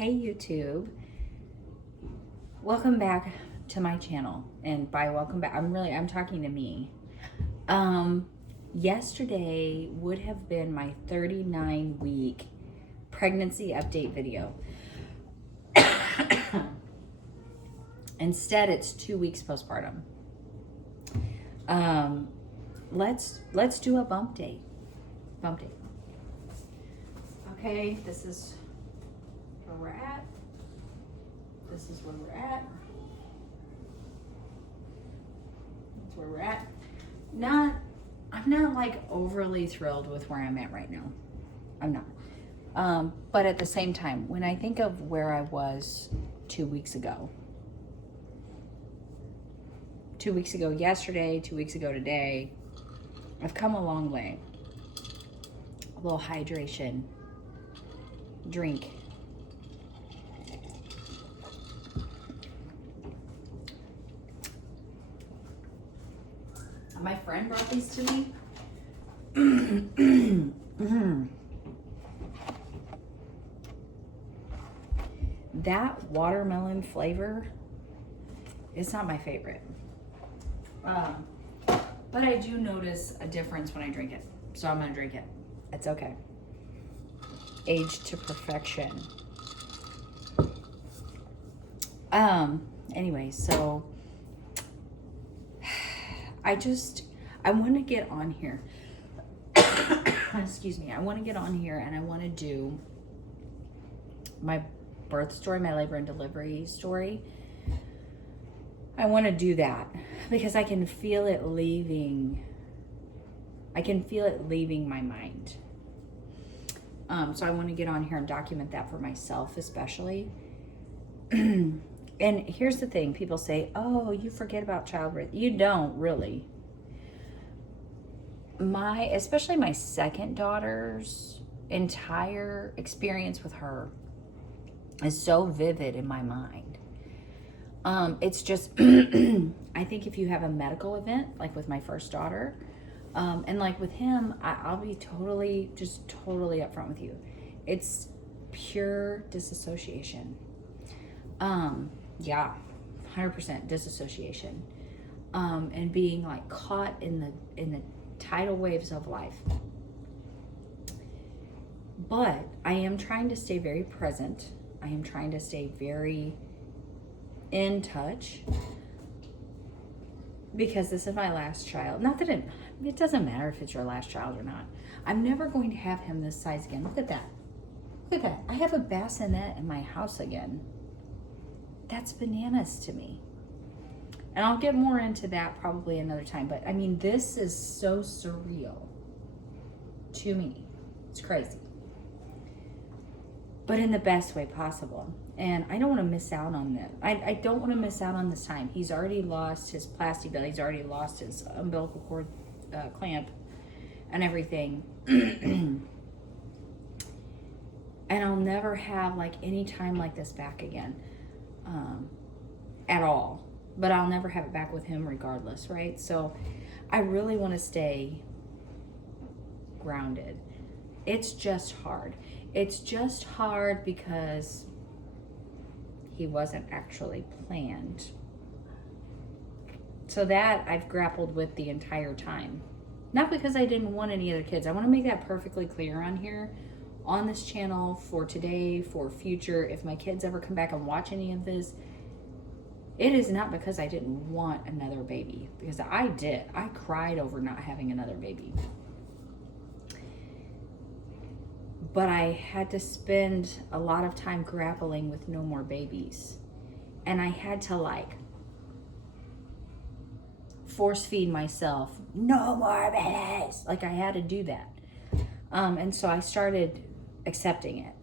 Hey YouTube, welcome back to my channel. And by welcome back, I'm talking to me. Yesterday would have been my 39-week pregnancy update video. Instead, it's 2 weeks postpartum. Let's do a bump date. Okay, this is where we're at. This is where we're at. That's where we're at. I'm not like overly thrilled with where I'm at right now. I'm not. But at the same time, when I think of where I was 2 weeks ago, 2 weeks ago yesterday, 2 weeks ago today, I've come a long way. A little hydration, drink. My friend brought these to me. That watermelon flavor is not my favorite. But I do notice a difference when I drink it. So I'm gonna drink it. It's okay. Aged to perfection. Anyway, so I want to get on here. Excuse me. I want to get on here and I want to do my birth story, my labor and delivery story. I want to do that because I can feel it leaving. I can feel it leaving my mind. So I want to get on here and document that for myself, especially. And here's the thing. People say, oh, you forget about childbirth. You don't really. Especially my second daughter's entire experience with her is so vivid in my mind. It's just, I think if you have a medical event, like with my first daughter, and like with him, I'll be totally upfront with you. It's pure disassociation. Yeah, 100% disassociation. And being like caught in the tidal waves of life. But I am trying to stay very present. I am trying to stay very in touch because this is my last child. Not that it doesn't matter if it's your last child or not. I'm never going to have him this size again. Look at that. Look at that. I have a bassinet in my house again. That's bananas to me. And I'll get more into that probably another time. But I mean, this is so surreal to me. It's crazy. But in the best way possible. And I don't want to miss out on that. I don't want to miss out on this time. He's already lost his plastic belly. He's already lost his umbilical cord clamp and everything. And I'll never have like any time like this back again. At all. But I'll never have it back with him regardless, right? So I really want to stay grounded. It's just hard. It's just hard because he wasn't actually planned. So that I've grappled with the entire time. Not because I didn't want any other kids. I want to make that perfectly clear on here, on this channel, for today, for future. If my kids ever come back and watch any of this, it is not because I didn't want another baby, because I did. I cried over not having another baby. But I had to spend a lot of time grappling with no more babies. And I had to like force feed myself, no more babies. Like I had to do that. And so I started accepting it.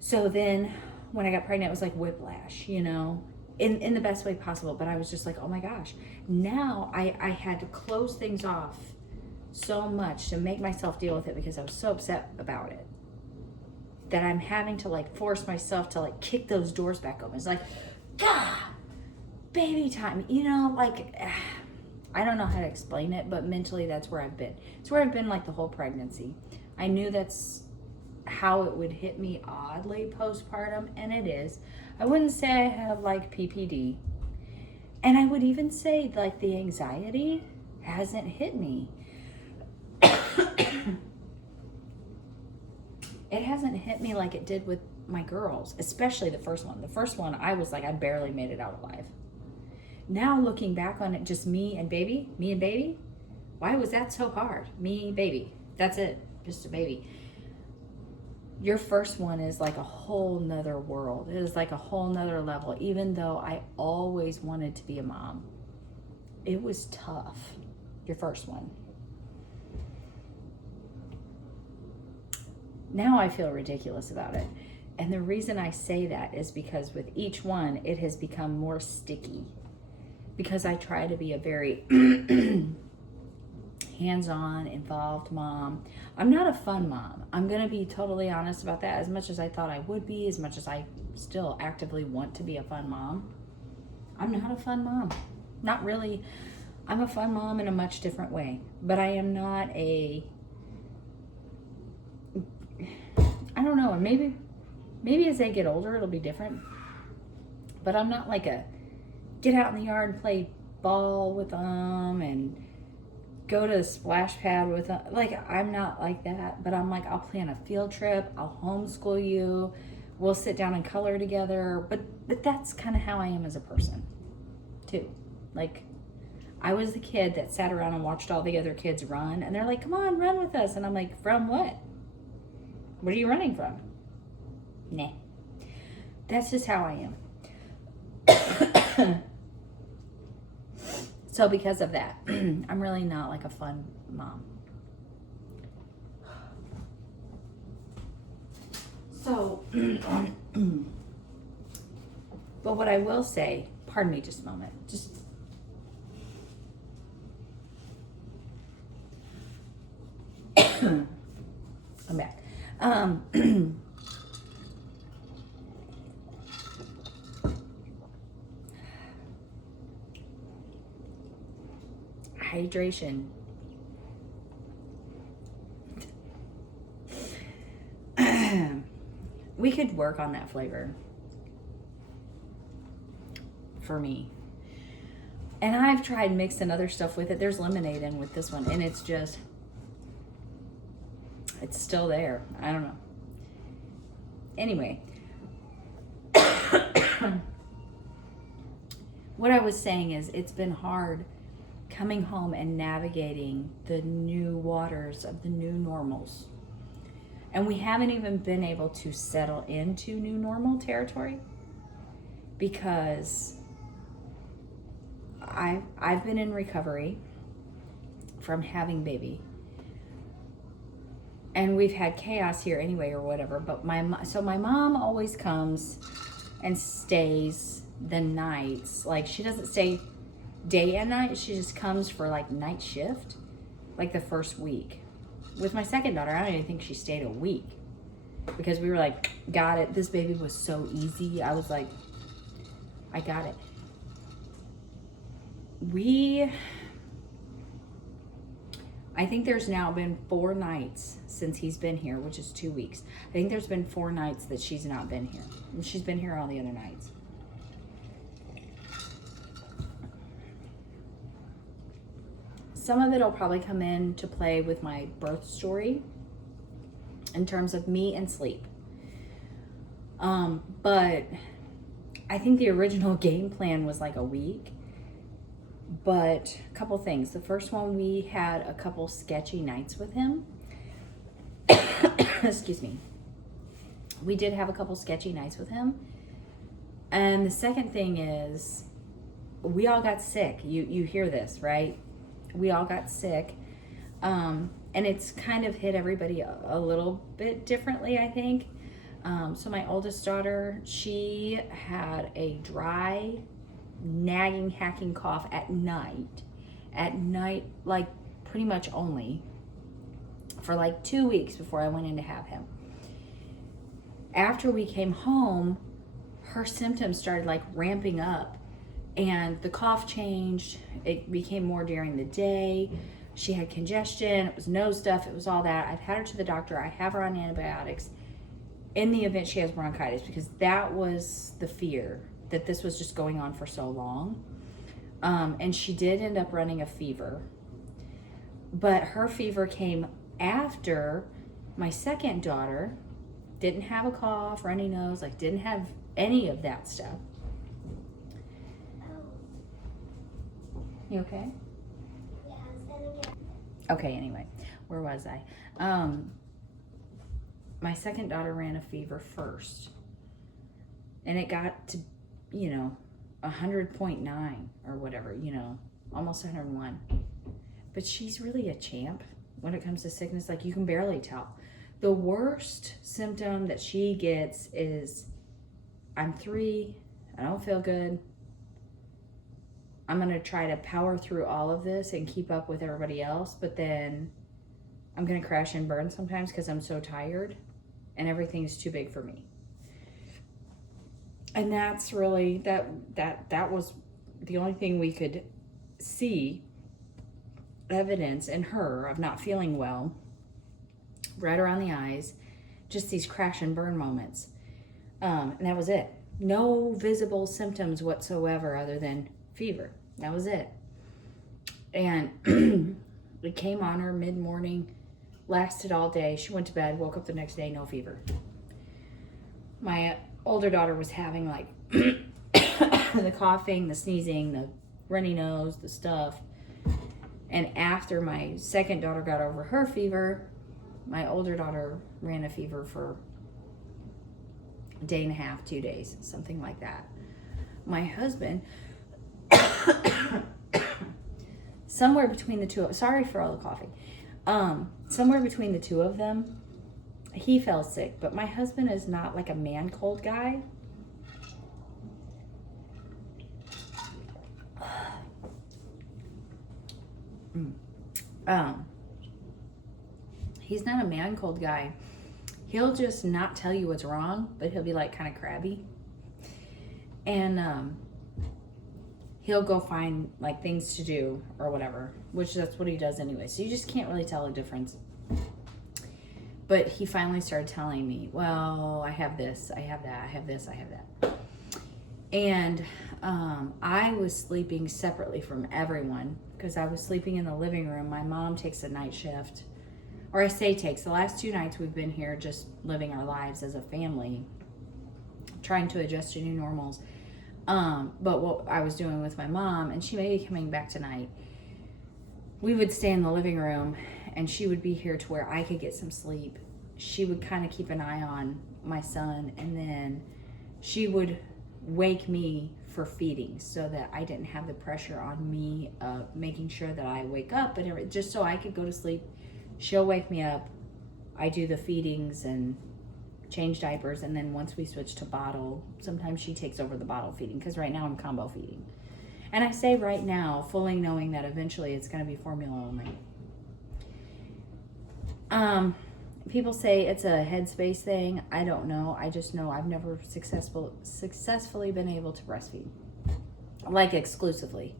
So then when I got pregnant, it was like whiplash, you know, in the best way possible. But I was just like, oh my gosh, now I had to close things off so much to make myself deal with it because I was so upset about it that I'm having to like force myself to like kick those doors back open. It's like, God, baby time, you know, like, I don't know how to explain it, but mentally that's where I've been. It's where I've been like the whole pregnancy. I knew that's how it would hit me oddly postpartum, and it is. I wouldn't say I have like PPD. And I would even say like the anxiety hasn't hit me. It hasn't hit me like it did with my girls, especially the first one. The first one, I was like, I barely made it out alive. Now looking back on it, just me and baby, why was that so hard? Me, baby, that's it, just a baby. Your first one is like a whole nother world. It is like a whole nother level. Even though I always wanted to be a mom, it was tough, your first one. Now I feel ridiculous about it. And the reason I say that is because with each one, it has become more sticky. Because I try to be a very hands-on, involved mom. I'm not a fun mom. I'm going to be totally honest about that. As much as I thought I would be, as much as I still actively want to be a fun mom, I'm not a fun mom. Not really. I'm a fun mom in a much different way. But I am not a... I don't know. Maybe as they get older, it'll be different. But I'm not like a get out in the yard and play ball with them and go to the splash pad with them. Like, I'm not like that. But I'm like, I'll plan a field trip. I'll homeschool you. We'll sit down and color together. But that's kind of how I am as a person, too. Like, I was the kid that sat around and watched all the other kids run. And they're like, come on, run with us. And I'm like, from what? What are you running from? Nah. That's just how I am. So because of that, I'm really not like a fun mom. So, but what I will say, pardon me just a moment, I'm back. Hydration. We could work on that flavor for me. And I've tried mixing other stuff with it. There's lemonade in with this one, and it's still there. I don't know. Anyway, what I was saying is it's been hard coming home and navigating the new waters of the new normals. And we haven't even been able to settle into new normal territory because I've been in recovery from having baby. And we've had chaos here anyway or whatever, but my mom always comes and stays the nights. Like, she doesn't stay day and night, she just comes for like night shift, like the first week. With my second daughter, I don't even think she stayed a week because we were like, got it. This baby was so easy. I was like, I got it. I think there's now been 4 nights since he's been here, which is 2 weeks. I think there's been 4 nights that she's not been here. And she's been here all the other nights. Some of it will probably come into play with my birth story in terms of me and sleep. But I think the original game plan was like a week. But a couple things. The first one, we had a couple sketchy nights with him. Excuse me. We did have a couple sketchy nights with him. And the second thing is, we all got sick. You hear this, right? We all got sick. And it's kind of hit everybody a little bit differently, I think. So my oldest daughter, she had a dry, nagging, hacking cough at night, like pretty much only for like 2 weeks before I went in to have him. After we came home, her symptoms started like ramping up and the cough changed. It became more during the day. She had congestion, it was nose stuff, it was all that. I've had her to the doctor, I have her on antibiotics in the event she has bronchitis, because that was the fear, that this was just going on for so long. And she did end up running a fever, but her fever came after my second daughter didn't have a cough, runny nose, like didn't have any of that stuff. You okay? Yeah, I was gonna get... Okay, anyway, where was I? My second daughter ran a fever first, and it got to, 100.9 or whatever, almost 101. But she's really a champ when it comes to sickness. Like, you can barely tell. The worst symptom that she gets is, I'm 3, I don't feel good. I'm going to try to power through all of this and keep up with everybody else, but then I'm going to crash and burn sometimes because I'm so tired and everything is too big for me. And that's really, that was the only thing we could see evidence in her of not feeling well, right around the eyes, just these crash and burn moments. And that was it. No visible symptoms whatsoever other than fever. That was it. And it came on her mid-morning, lasted all day. She went to bed, woke up the next day, no fever. My older daughter was having like the coughing, the sneezing, the runny nose, the stuff. And after my second daughter got over her fever, my older daughter ran a fever for a day and a half, 2 days, something like that. My husband, somewhere between the two of, sorry for all the coughing, somewhere between the two of them, he fell sick. But my husband is not like a man cold guy. He's not a man cold guy. He'll just not tell you what's wrong, but he'll be like kind of crabby. And he'll go find like things to do or whatever, which that's what he does anyway. So you just can't really tell a difference. But he finally started telling me, well, I have this, I have that, I have this, I have that. And I was sleeping separately from everyone because I was sleeping in the living room. My mom takes a night shift, or I say takes. The last 2 nights we've been here just living our lives as a family, trying to adjust to new normals. But what I was doing with my mom, and she may be coming back tonight, we would stay in the living room and she would be here to where I could get some sleep. She would kind of keep an eye on my son, and then she would wake me for feeding so that I didn't have the pressure on me making sure that I wake up and everything, just so I could go to sleep. She'll wake me up, I do the feedings and change diapers, and then once we switch to bottle, sometimes she takes over the bottle feeding, because right now I'm combo feeding. And I say right now, fully knowing that eventually it's going to be formula only. People say it's a headspace thing. I don't know. I just know I've never successfully been able to breastfeed, like exclusively.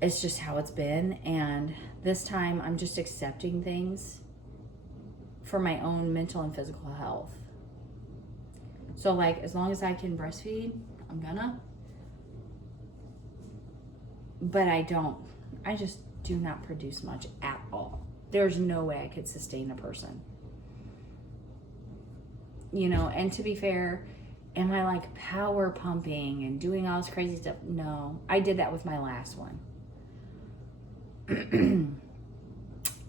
It's just how it's been. And this time I'm just accepting things for my own mental and physical health. So like, as long as I can breastfeed, I'm gonna. But I just do not produce much at all. There's no way I could sustain a person. And to be fair, am I like power pumping and doing all this crazy stuff? No, I did that with my last one.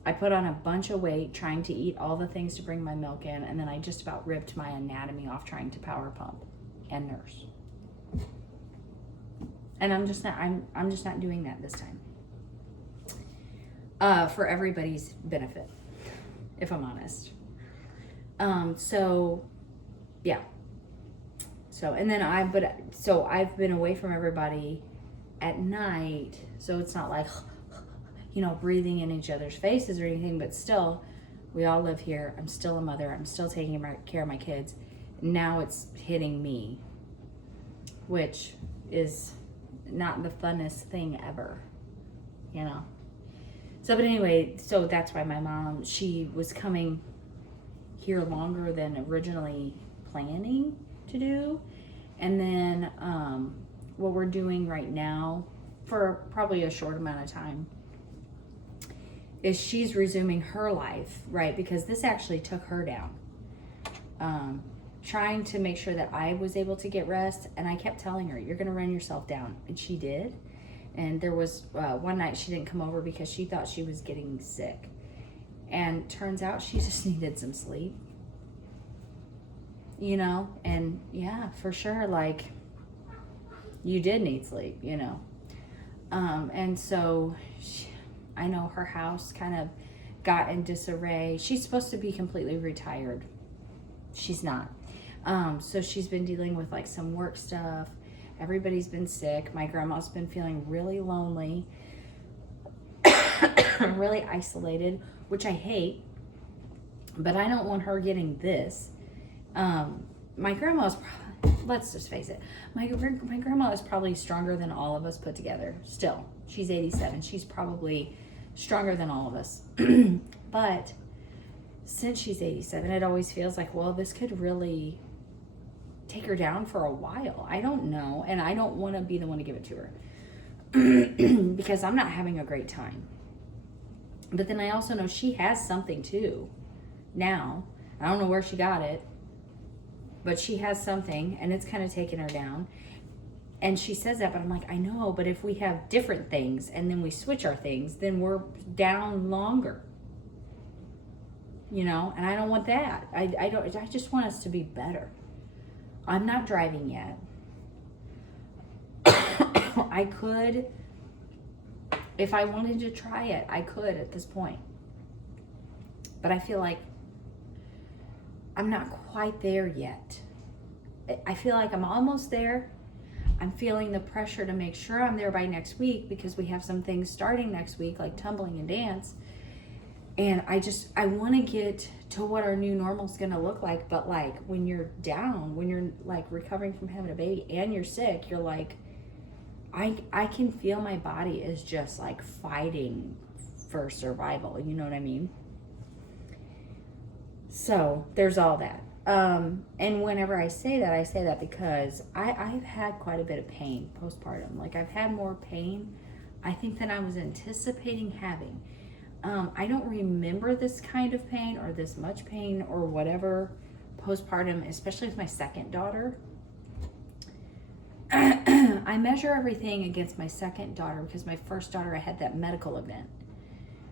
I put on a bunch of weight trying to eat all the things to bring my milk in, and then I just about ripped my anatomy off trying to power pump and nurse. And I'm just not doing that this time. For everybody's benefit, if I'm honest. So yeah. So, and then I've been away from everybody at night, so it's not like, breathing in each other's faces or anything, but still, we all live here. I'm still a mother. I'm still taking care of my kids. Now it's hitting me, which is not the funnest thing ever, So, but anyway, so that's why my mom, she was coming here longer than originally planning to do. And then what we're doing right now for probably a short amount of time is she's resuming her life, right? Because this actually took her down. Trying to make sure that I was able to get rest. And I kept telling her, you're going to run yourself down. And she did. And there was one night she didn't come over because she thought she was getting sick. And turns out she just needed some sleep. You know? And yeah, for sure, like, you did need sleep, you know? And so I know her house kind of got in disarray. She's supposed to be completely retired. She's not. So she's been dealing with like some work stuff. Everybody's been sick. My grandma's been feeling really lonely, really isolated, which I hate, but I don't want her getting this. My grandma's, let's just face it, my grandma is probably stronger than all of us put together. Still, she's 87. She's probably stronger than all of us. But since she's 87, it always feels like, well, this could really take her down for a while. I don't know, and I don't want to be the one to give it to her because I'm not having a great time. But then I also know she has something too now. I don't know where she got it, but she has something, and it's kind of taking her down. And she says that, but I'm like, I know, but if we have different things and then we switch our things, then we're down longer. You know, and I don't want that. I just want us to be better. I'm not driving yet. I could, if I wanted to try it, I could at this point. But I feel like I'm not quite there yet. I feel like I'm almost there. I'm feeling the pressure to make sure I'm there by next week because we have some things starting next week, like tumbling and dance. And I want to get to what our new normal is going to look like. But like when you're down, when you're like recovering from having a baby and you're sick, you're like, I can feel my body is just like fighting for survival. You know what I mean? So there's all that. And whenever I say that because I've had quite a bit of pain postpartum. Like I've had more pain, I think, than I was anticipating having. I don't remember this kind of pain or this much pain or whatever postpartum, especially with my second daughter. I measure everything against my second daughter because my first daughter, I had that medical event.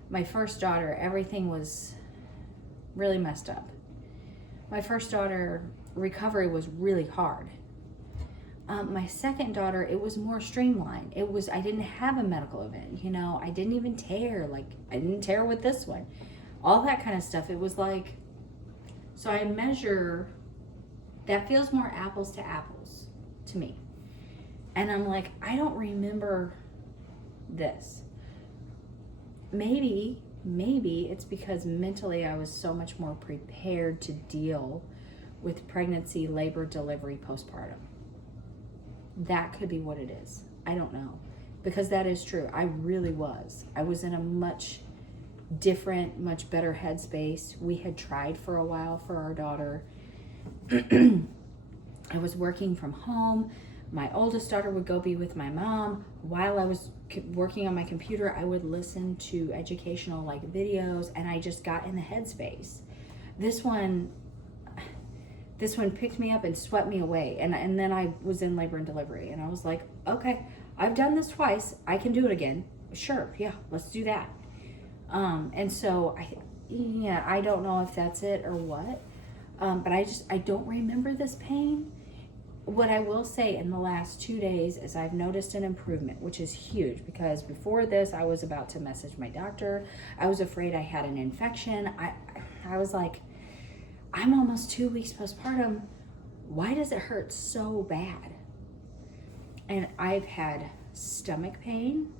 My first daughter, everything was really messed up. My first daughter, recovery was really hard. My second daughter, it was more streamlined. I didn't have a medical event, you know. I didn't even tear. Like, I didn't tear with this one. All that kind of stuff. It was like, so I measure, that feels more apples to apples to me. And I'm like, I don't remember this. Maybe it's because mentally I was so much more prepared to deal with pregnancy, labor, delivery, postpartum. That could be what it is. I don't know. Because that is true. I really was. I was in a much different, much better headspace. We had tried for a while for our daughter. I was working from home. My oldest daughter would go be with my mom. While I was working on my computer, I would listen to educational like videos, and I just got in the headspace. This one picked me up and swept me away, and then I was in labor and delivery, and I was like, okay, I've done this twice. I can do it again. Sure, yeah, let's do that. And so I don't know if that's it or what, but I don't remember this pain. What I will say in the last 2 days is I've noticed an improvement, which is huge, because before this I was about to message my doctor. I was afraid I had an infection. I was like, I'm almost 2 weeks postpartum. Why does it hurt so bad? And I've had stomach pain.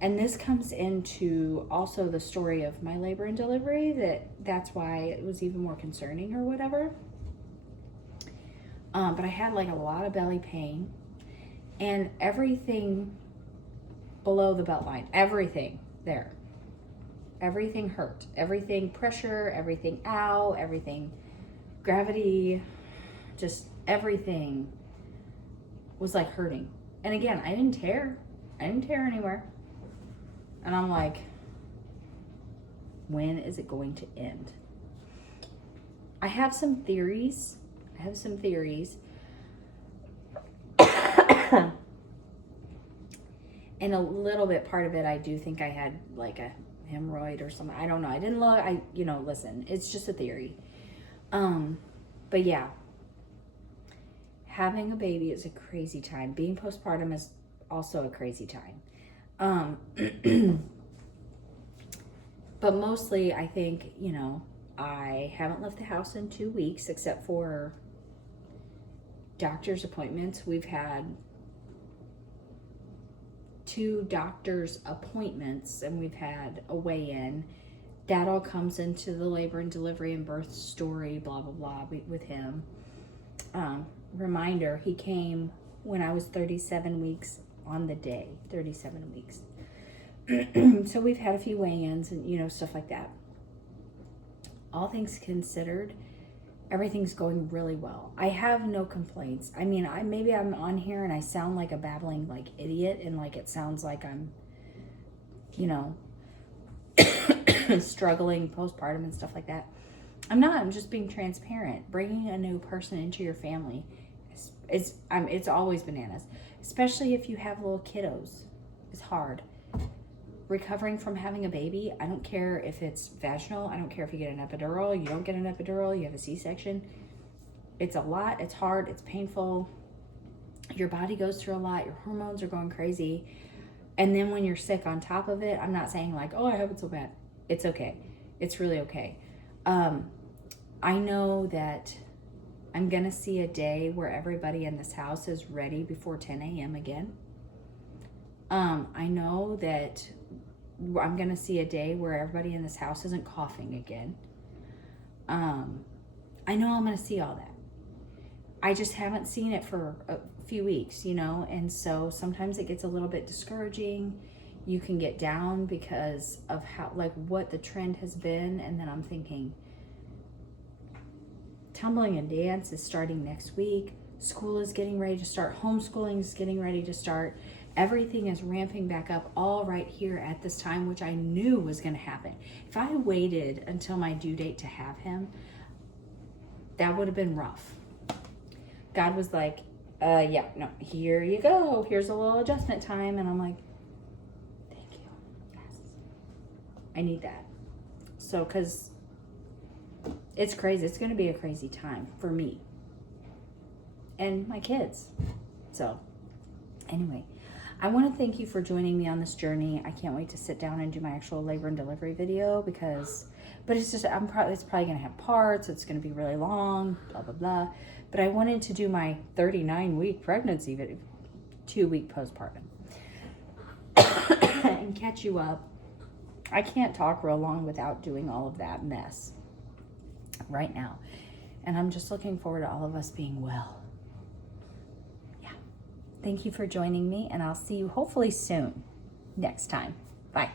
And this comes into also the story of my labor and delivery, that's why it was even more concerning or whatever. But I had like a lot of belly pain and everything below the belt line, everything there. Everything hurt. Everything pressure, everything ow, everything gravity, just everything was like hurting. And again, I didn't tear. I didn't tear anywhere. And I'm like, when is it going to end? I have some theories. And a little bit part of it, I do think I had like a hemorrhoid or something. I don't know. I didn't look. Listen, it's just a theory. But yeah, having a baby is a crazy time. Being postpartum is also a crazy time. But mostly, I think, I haven't left the house in 2 weeks except for doctor's appointments. We've had 2 doctor's appointments and we've had a weigh-in. That all comes into the labor and delivery and birth story, blah, blah, blah, with him. Reminder, he came when I was 37 weeks on the day, 37 weeks. So we've had a few weigh-ins and, stuff like that. All things considered, everything's going really well. I have no complaints. I mean, maybe I'm on here and I sound like a babbling like idiot and like it sounds like I'm, struggling postpartum and stuff like that. I'm not. I'm just being transparent. Bringing a new person into your family it's always bananas, especially if you have little kiddos. It's hard. Recovering from having a baby, I don't care if it's vaginal, I don't care if you get an epidural, you don't get an epidural, you have a C-section. It's a lot, it's hard, it's painful. Your body goes through a lot, your hormones are going crazy. And then when you're sick on top of it, I'm not saying like, oh, I have it so bad. It's okay. It's really okay. I know that I'm going to see a day where everybody in this house is ready before 10 a.m. again. I know that I'm going to see a day where everybody in this house isn't coughing again. I know I'm going to see all that. I just haven't seen it for a few weeks, and so sometimes it gets a little bit discouraging. You can get down because of what the trend has been, and then I'm thinking, tumbling and dance is starting next week. School is getting ready to start. Homeschooling is getting ready to start. Everything is ramping back up all right here at this time, which I knew was going to happen. If I waited until my due date to have him, that would have been rough. God was like, yeah, no, here you go. Here's a little adjustment time. And I'm like, thank you. Yes. I need that. So, because it's crazy. It's going to be a crazy time for me and my kids. So, anyway, I want to thank you for joining me on this journey. I can't wait to sit down and do my actual labor and delivery video but it's just, it's probably going to have parts. It's going to be really long, blah, blah, blah. But I wanted to do my 39-week pregnancy video, 2-week postpartum, and catch you up. I can't talk real long without doing all of that mess right now. And I'm just looking forward to all of us being well. Yeah. Thank you for joining me, and I'll see you hopefully soon next time. Bye.